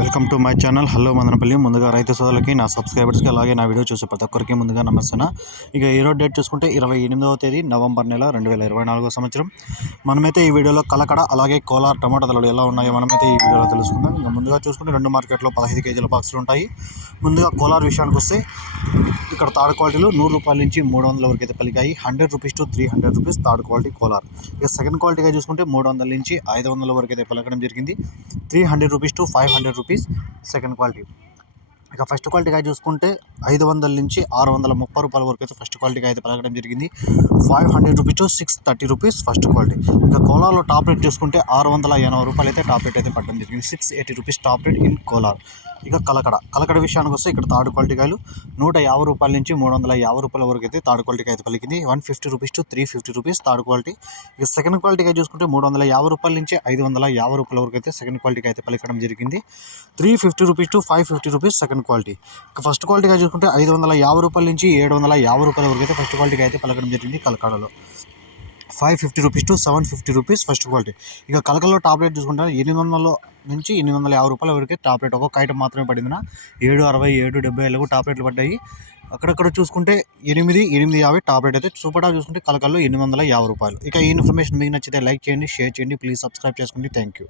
Welcome to my channel. Hello Madanapalli. ముందుగా రైతు సోదరులకి నా సబ్స్క్రైబర్స్కి అలాగే నా వీడియో చూసే ప్రతి ఒక్కరికి ముందుగా నమస్తే ఇక ఈరోజు డేట్ చూసుకుంటే ఇరవై ఎనిమిదవ తేదీ నవంబర్ నెల రెండు వేల ఇరవై నాలుగో సంవత్సరం. మనమైతే ఈ వీడియోలో కలకడ అలాగే కోలార్ టమాటా ధరలు ఎలా ఉన్నాయో మనమైతే ఈ వీడియోలో తెలుసుకుందాం. ఇంకా ముందుగా చూసుకుంటే రెండు మార్కెట్లో పదహైదు కేజీల బాక్సులు ఉంటాయి. ముందుగా కోలార్ విషయానికి వస్తే ఇక్కడ థర్డ్ క్వాలిటీలో నూరు రూపాయల నుంచి మూడు వందల వరకు అయితే పలికాయి. Hundred rupees to three hundred rupees third quality Kolar. ఇక సెకండ్ క్వాలిటీగా చూసుకుంటే మూడు వందల నుంచి ఐదు వందల వరకు అయితే పలకడం జరిగింది. Three hundred rupees to five hundred rupees second quality ఇక ఫస్ట్ క్వాలిటీగా చూసుకుంటే ఐదు వందల నుంచి ఆరు వందల ముప్పై రూపాయల వరకు అయితే ఫస్ట్ క్వాలిటీగా అయితే పలకడం జరిగింది. Five hundred rupees to six thirty rupees first quality ఇక కోలార్లో టాప్ రేట్ చూసుకుంటే ఆరు వందల ఎనభై రూపాయలు అయితే టాప్ రేట్ అయితే పడడం జరిగింది. Six eighty rupees top rate in Kolar. ఇక కలకడ. కలకడ విషయానికి వస్తే ఇక్కడ థర్డ్ క్వాలిటీ కాయలు నూట యాభై రూపాయల నుంచి మూడు వందల యాభై రూపాయల వరకు అయితే థర్డ్ క్వాలిటీకి అయితే పలికింది. One fifty rupees to three fifty rupees third quality. ఇక సెకండ్ క్వాలిటీగా చూసుకుంటే మూడు వందల యాభై రూపాయల నుంచి ఐదు వందల యాభై రూపాయల వరకు అయితే సెకండ్ క్వాలిటీకి అయితే పలికడం జరిగింది. Three fifty rupees to five fifty rupees second quality. ఇక ఫస్ట్ క్వాలిటీగా చూసుకుంటే ఐదు వందల యాభై రూపాయల నుంచి ఏడు వందల యాభై రూపాయల వరకు అయితే ఫస్ట్ క్వాలిటీకి అయితే పలకడం జరిగింది కలకడలో. Five fifty rupees to seven fifty rupees first quality. ఇక కలకల్లో టాప్ రేట్ చూసుకుంటే ఎనిమిది వందల నుంచి ఎనిమిది వందల యాభై రూపాయల వరకు టాప్ రేట్ ఒక్కొక్క ఐటమ్ మాత్రమే పడింది నా. ఏడు అరవై ఏడు డెబ్బై ఏళ్ళకు టాప్ రేట్లు పడ్డాయి. అక్కడక్కడ చూసుకుంటే ఎనిమిది ఎనిమిది యాభై టాప్ రేట్ అయితే సూపర్ టాప్ చూసుకుంటే కలకల్లో ఎనిమిది వందల యాభై రూపాయలు. ఇక ఈ ఇన్ఫర్మేషన్ మీకు నచ్చితే లైక్ చేయండి షేర్ చేయండి. ప్లీజ్ సబ్స్క్రైబ్ చేసుకోండి. Thank you.